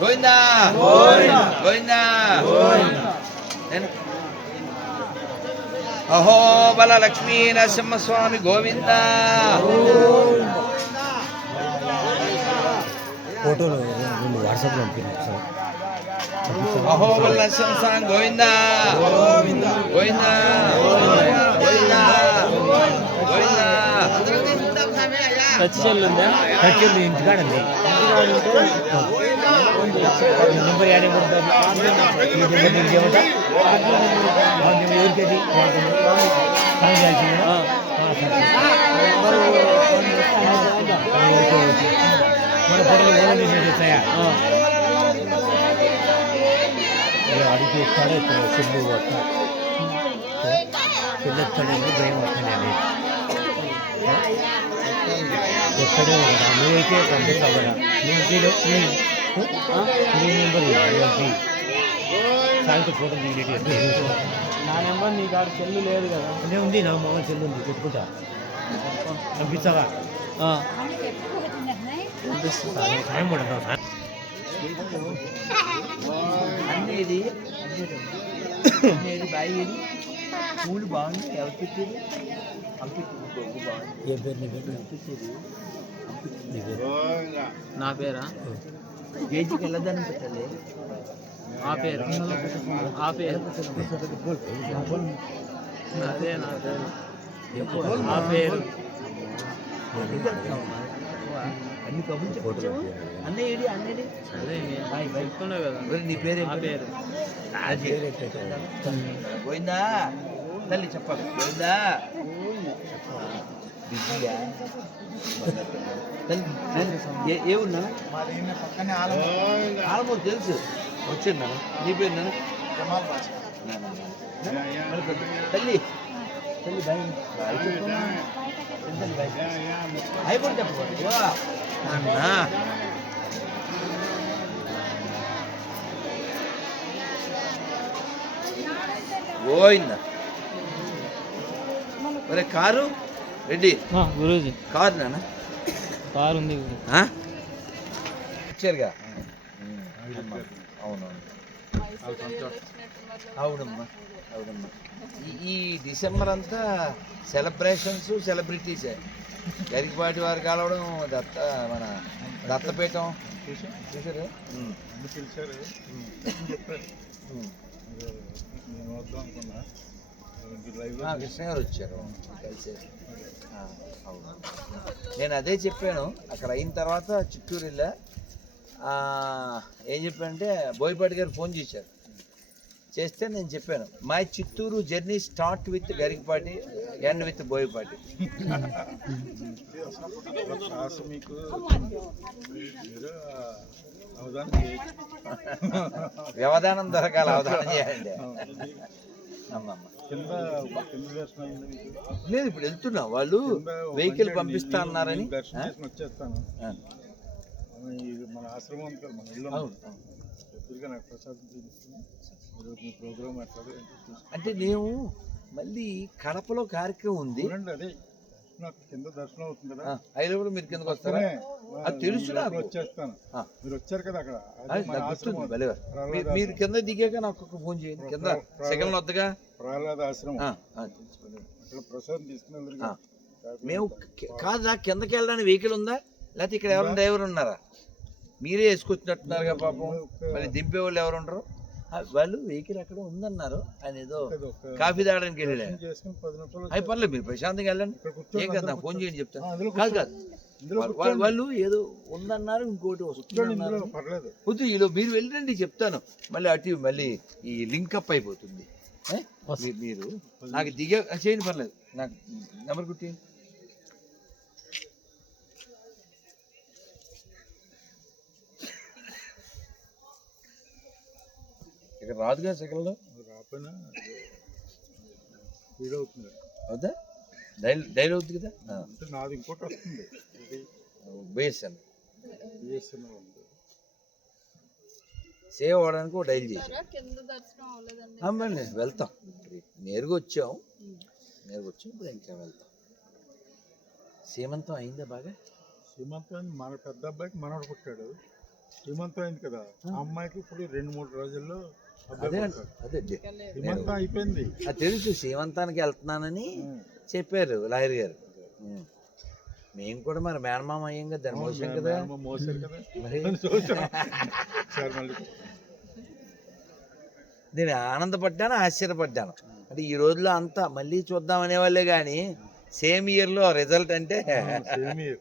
గోవిందా! గోవిందా! అహో బల లక్ష్మీ నరసింహస్వామి గోవింద! ఫోటోలు రెండు వాట్సాప్లో పంపించాను Ahobala Narasimhaswamy Govinda! Govinda! Govinda! Govinda! Touch cell ఉందా? ఖర్చు ఇంటికాడ ఉంది. నెంబర్ యాడ్ అయిపోతుంది ఈ నెంబర్ నీకు ఏమంటా ఆ నెంబర్ ఎవరికది నాకు తెలిసిందా? ఆ, సరే. Okay, okay. మన ఫోటోలు ఓన్ చేసేది వచ్చాయా ఇలా అడిగి ఇస్తాడే చెల్లు వస్తా చెల్లు ఎత్తాడేది భయం వస్తానే ఎక్కడే ఉంటా నువ్వైతే పంపిస్తావు కదా నువ్వు సాయంత్రం ఫోటో నా నెంబర్ నీ కాడ సెల్ లేదు కదా. అదే ఉంది నా మామ చెల్లు ఉంది పెట్టుకుంటా పంపించావా అన్నేది బాయి ఏది పూలు బాగుంది ఎవరు పెట్టేది పంపించింది గొగ్గు బాగుంది. ఏ పేరు నీ పేరు? పంపించేది నీ పేరు? నా పేరా? గేజికి వెళ్ళదని పెట్టాలి ఆ పేరు. ఆ పేరు. అదే నా ఆ పేరు. అన్ని చెప్పచ్చు. అన్నయ్య ఏడి అన్నయ్యడి అదే నేను చెప్తున్నా కదా. మరి నీ పేరు ఆ పేరు. పోయిందా తల్లి చెప్పాలి. పోయిందా తల్లి ఏ- ఉన్నా తెలుసు. వచ్చిందా నీ పేరు నాన్న? తల్లి. తల్లి బాయ్. కూడా చెప్పు మరి కారు. రెడ్డి. గురూజీ. కారు నాన్న కారు ఉంది? ఇచ్చారుగా అవునవును అవునమ్మా. అవునమ్మా. ఈ- ఈ డిసెంబర్ అంతా సెలబ్రేషన్స్ సెలబ్రిటీసే. గరికపాటి వారు కలవడం దత్త మన దత్తపీఠం. చూసారు ఉమ్. ఉమ్. ఆ, కృష్ణ గారు వచ్చారు. కలిసి. ఆ, అవును. నేను అదే చెప్పాను. అక్కడ అయిన తర్వాత చిత్తూరు వెళ్ళా ఏం చెప్పానంటే బోయపాటి గారు ఫోన్ చేశారు. చేస్తే నేను చెప్పాను my Chittoor journey start with Garikapati end with Boyapati. వ్యవధానం. దొరకాలి అవధానం అమ్మమ్మ లేదు ఇప్పుడు వెళ్తున్నా. వాళ్ళు వెహికల్ పంపిస్తా అన్నారని. వచ్చేస్తాను. మన ఆశ్రమం మన ఇల్లు నాకు ప్రసాదం ప్రోగ్రామ్ అంటే నేను మళ్ళీ కడపలో కార్యక్రమం ఉంది. అదే. కింద దర్శనం అవుతుంది కదా? హైదరాబాద్ మీరు కిందకు వస్తారా? అది తెలుసు మీరు నాకు. వచ్చేస్తాను. మీరు వచ్చారు కదా అక్కడ. మీరు- మీరు కింద దిగాక నాకు ఒక ఫోన్ చేయండి. కింద సెకండ్ వద్దగా? ప్రహ్లాద ఆశ్రమం. ప్రసాదం తీసుకుని ఎదురుగా ఆ. మేము కాదా కిందకి వెళ్ళడానికి వెహికల్ ఉందా? లేకపోతే ఇక్కడ ఎవరైనా డ్రైవర్ ఉన్నారా? మీరే వేసుకొచ్చినట్టున్నారుగా పాపం. మళ్ళీ దింపే వాళ్ళు ఎవరు ఉండరు? వాళ్ళు వెహికల్ అక్కడ ఉందన్నారు. ఆయన ఏదో కాఫీ తాగడానికి వెళ్ళాడు. అయి పర్లేదు మీరు ప్రశాంతంగా వెళ్ళండి. ఏం కదా ఫోన్ చేయండి చెప్తాను. కాదు కాదు. వాళ్ళు- ఏదో ఉందన్నారు ఇంకోటి పర్లేదు. వద్దు ఈలో మీరు వెళ్ళండి చెప్తాను. మళ్ళీ అటు మళ్ళీ ఈ లింక్ అప్ అయిపోతుంది. మీరు నాకు దిగే చేయండి పర్లేదు. నాకు నెంబర్ కుట్టి ఇక్కడ రాదుగా సెకండ్లో? రాకపోయినా స్పీడ్ అవుతుంది అవుతా? డైల్ డైల్ అవుతుంది కదా? అంటే నాది ఇంకోటి వస్తుంది. ఇది బేసాను బిఎస్ఎన్ఎల్ ఉంది. సేవ్ అవ్వడానికి ఒక డైల్ చేసి కింద దర్శనం అవ్వలేదండి. అమ్మండి వెళ్తాం. నేరుగా వచ్చాం. నేరుగా వచ్చాం ఇప్పుడు ఇంకా వెళ్తాం. సీమంతం అయిందా బాగా? సీమంతం మన పెద్ద అబ్బాయికి మనవడు పుట్టాడు. హిమంతం అయింది కదా. అమ్మాయికి ఇప్పుడు రెండు మూడు రోజుల్లో అదే. అదే అయిపోయింది? అది తెలుసు సీమంతానికి వెళ్తున్నానని చెప్పారు లాయర్ గారు. మేము. కూడా మరి మేనమామ అయ్యాం కదా దాని మోసం కదా. మరి నేను ఆనందపడ్డాను ఆశ్చర్యపడ్డాను. అంటే ఈ రోజుల్లో అంతా మళ్ళీ చూద్దాం అనేవాళ్ళే కానీ సేమ్ ఇయర్లో రిజల్ట్ అంటే సేమ్ ఇయర్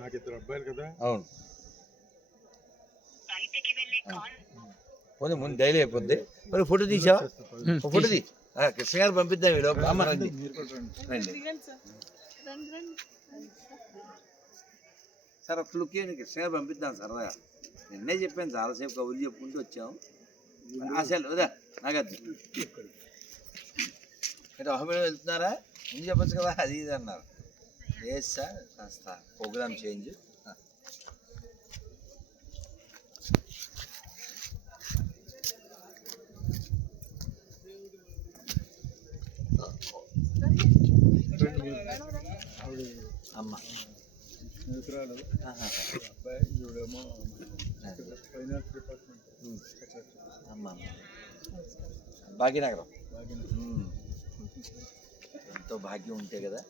నాకు ఇద్దరు అబ్బాయిలు కదా. అవును. పోనీ ముందు డైలీ అయిపోద్ది. మరి ఫోటో తీసా? ఫోటో తీ. కృష్ణ గారు పంపిద్దాం ఈ లోపల అమ్మ రండి. రండి. సార్ ఒక లుక్ ఇవ్వండి. కృష్ణ గారు పంపిద్దాం సరదాగా. నిన్నే చెప్పాను చాలాసేపు కబుర్లు చెప్పుకుంటూ వచ్చాం. అసలు వదా నాగద్దు అంటే అహమేళ వెళ్తున్నారా? ముందు చెప్పచ్చు కదా అది ఇది అన్నారు. లేదు సార్ కాస్త ప్రోగ్రామ్ చేంజ్. అమ్మ. స్నేహితురాలు. అబ్బాయి ఈవిడేమో ఫైనాన్స్ డిపార్ట్మెంట్. అమ్మ భాగ్యనగరం. ఎంతో భాగ్యం ఉంటే కదా.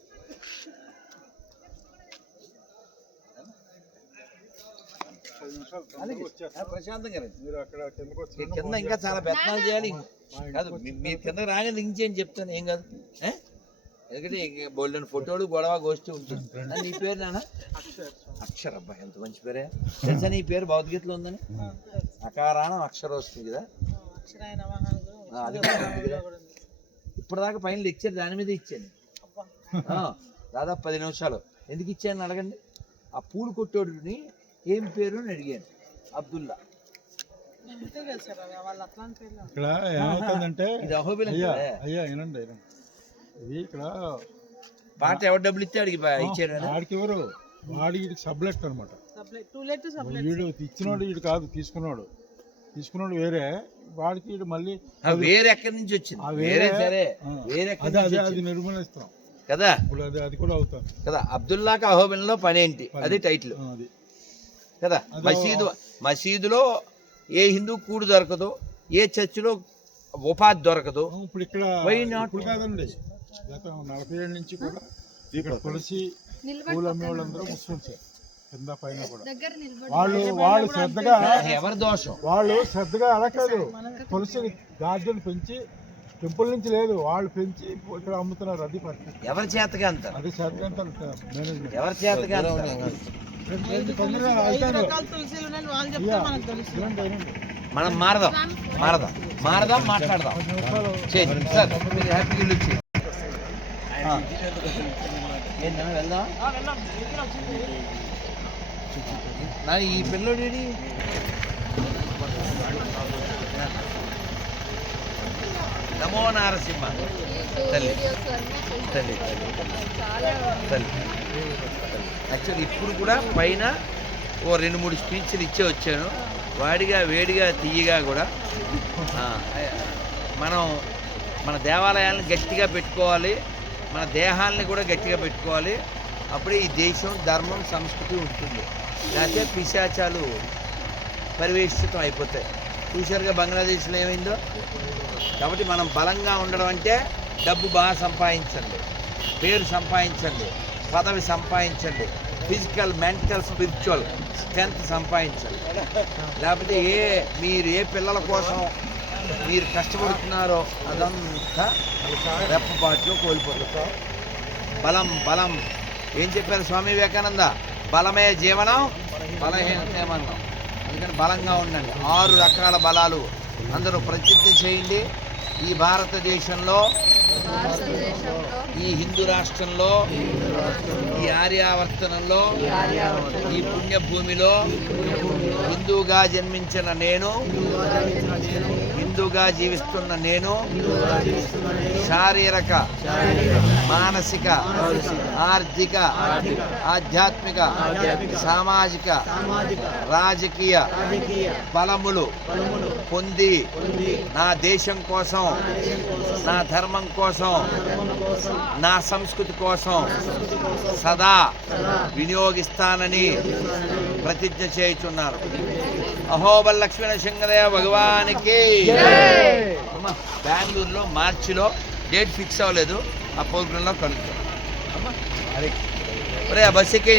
ప్రశాంతంగా కింద ఇంకా చాలా పెత్తనాలు చేయాలి. కాదు మీరు కింద రాగానే చేయని చెప్తాను. ఏం కాదు? ఎందుకంటే బోల్డెన్ ఫోటోలు గొడవ గోష్ఠి ఉంటుంది. నీ పేరు నాన్న? అక్షర. అబ్బా ఎంత మంచి పేరే. తెలుసా నీ పేరు? భగవద్గీతలో ఉందని? అకారాణం అక్షరం వస్తుంది కదా. అది ఇప్పటిదాకా పైన లెక్చర్ దాని మీద ఇచ్చాను. ఆ, దాదాపు పది నిమిషాలు. ఎందుకు ఇచ్చాను అడగండి? ఆ పూలు కొట్టోడిని ఏం పేరు అని అడిగాను. అబ్దుల్లా. ఇక్కడ ఏమవుతుందంటే ఇది అహోబిలం అయ్యా. అయ్యా వినండి వినండి. ఇది ఇక్కడ పాట ఎవరు డబ్బులు ఇస్తే అడిగి ఇచ్చారు. వాడికి ఎవరు? వాడికి సబ్లెక్ట్ అనమాట వీడు ఇచ్చినోడు వీడు కాదు తీసుకున్నాడు. తీసుకున్నాడు వేరే. వాడికి వీడు మళ్ళీ ఆ, వేరే ఎక్కడి నుంచి వచ్చింది? వేరే సరే. వేరే అదే అదే నిర్మూలిస్తాం. కదా? ఇప్పుడు అది అది కూడా అవుతాం. కదా? అబ్దుల్లాకి అహోబిలంలో పని ఏంటి? అది టైటిల్ కదా? మసీదు మసీదులో ఏ హిందూ కూడు దొరకదు ఏ చర్చిలో ఉపాధి దొరకదు. ఇప్పుడు ఇక్కడ కాదండి. గత నలభై ఏళ్ళ నుంచి కూడా ఇక్కడ తులసి పూలు అమ్మే వాళ్ళందరూ ముస్లిమ్సే కింద పైన కూడా. వాళ్ళు వాళ్ళు శ్రద్ధగా ఎవరి దోషం? వాళ్ళు శ్రద్ధగా అలా కాదు తులసి గార్డెన్ పెంచి టెంపుల్ నుంచి లేదు వాళ్ళు పెంచి ఇక్కడ అమ్ముతున్నారు. అది పరిస్థితి ఎవరి చేతగా అంటారు? అది శ్రద్ధ అంత మేనేజ్మెంట్. ఎవరి చేతగా. మనం మారదాం మారదాం. మారదాం మాట్లాడదాం. సార్ మీరు హ్యాపీగా ఇల్లు వచ్చి ఏంటన్నా వెళ్దాం. నా ఈ పిల్లోడు? నమో నారసింహ. తల్లి. తల్లి. తల్లి. యాక్చువల్లీ ఇప్పుడు కూడా పైన ఓ రెండు మూడు స్పీచ్లు ఇచ్చే వచ్చాను. వాడిగా వేడిగా తీయగా కూడా. ఆ, మనం మన దేవాలయాలను గట్టిగా పెట్టుకోవాలి. మన దేహాలని కూడా గట్టిగా పెట్టుకోవాలి. అప్పుడే ఈ దేశం ధర్మం సంస్కృతి ఉంటుంది. లేకపోతే పిశాచాలు పరివేషితం అయిపోతాయి. చూశారుగా బంగ్లాదేశ్లో ఏమైందో? కాబట్టి మనం బలంగా ఉండడం అంటే డబ్బు బాగా సంపాదించండి. పేరు సంపాదించండి. పదవి సంపాదించండి. ఫిజికల్ మెంటల్ స్పిరిచువల్ స్ట్రెంత్ సంపాదించండి. లేకపోతే ఏ మీరు ఏ పిల్లల కోసం మీరు కష్టపడుతున్నారో అదంతా రెప్పపాట్లో కోల్పోతారు బలం బలం. ఏం చెప్పారు స్వామి వివేకానంద? బలమే జీవనం బలహీనతే మరణం అందుకని బలంగా ఉండండి. ఆరు రకాల బలాలు అందరూ ప్రతిజ్ఞ చేయండి. ఈ భారతదేశంలో ఈ హిందూ రాష్ట్రంలో ఈ ఆర్యావర్తనంలో ఈ పుణ్యభూమిలో హిందువుగా జన్మించిన నేను హిందూగా జీవిస్తున్న నేను శారీరక మానసిక ఆర్థిక ఆధ్యాత్మిక సామాజిక రాజకీయ బలములు పొంది నా దేశం కోసం నా ధర్మం కోసం నా సంస్కృతి కోసం సదా వినియోగిస్తానని ప్రతిజ్ఞ చేయుచున్నారు అహోబల్ లక్ష్మీ నరసింహదేవ భగవానికి. అమ్మ, బెంగళూరులో మార్చిలో డేట్ ఫిక్స్ అవ్వలేదు. ఆ ప్రోగ్రాంలో కలుగుతాం అమ్మ, అరే ఒరే, ఆ బస్ ఎక్కి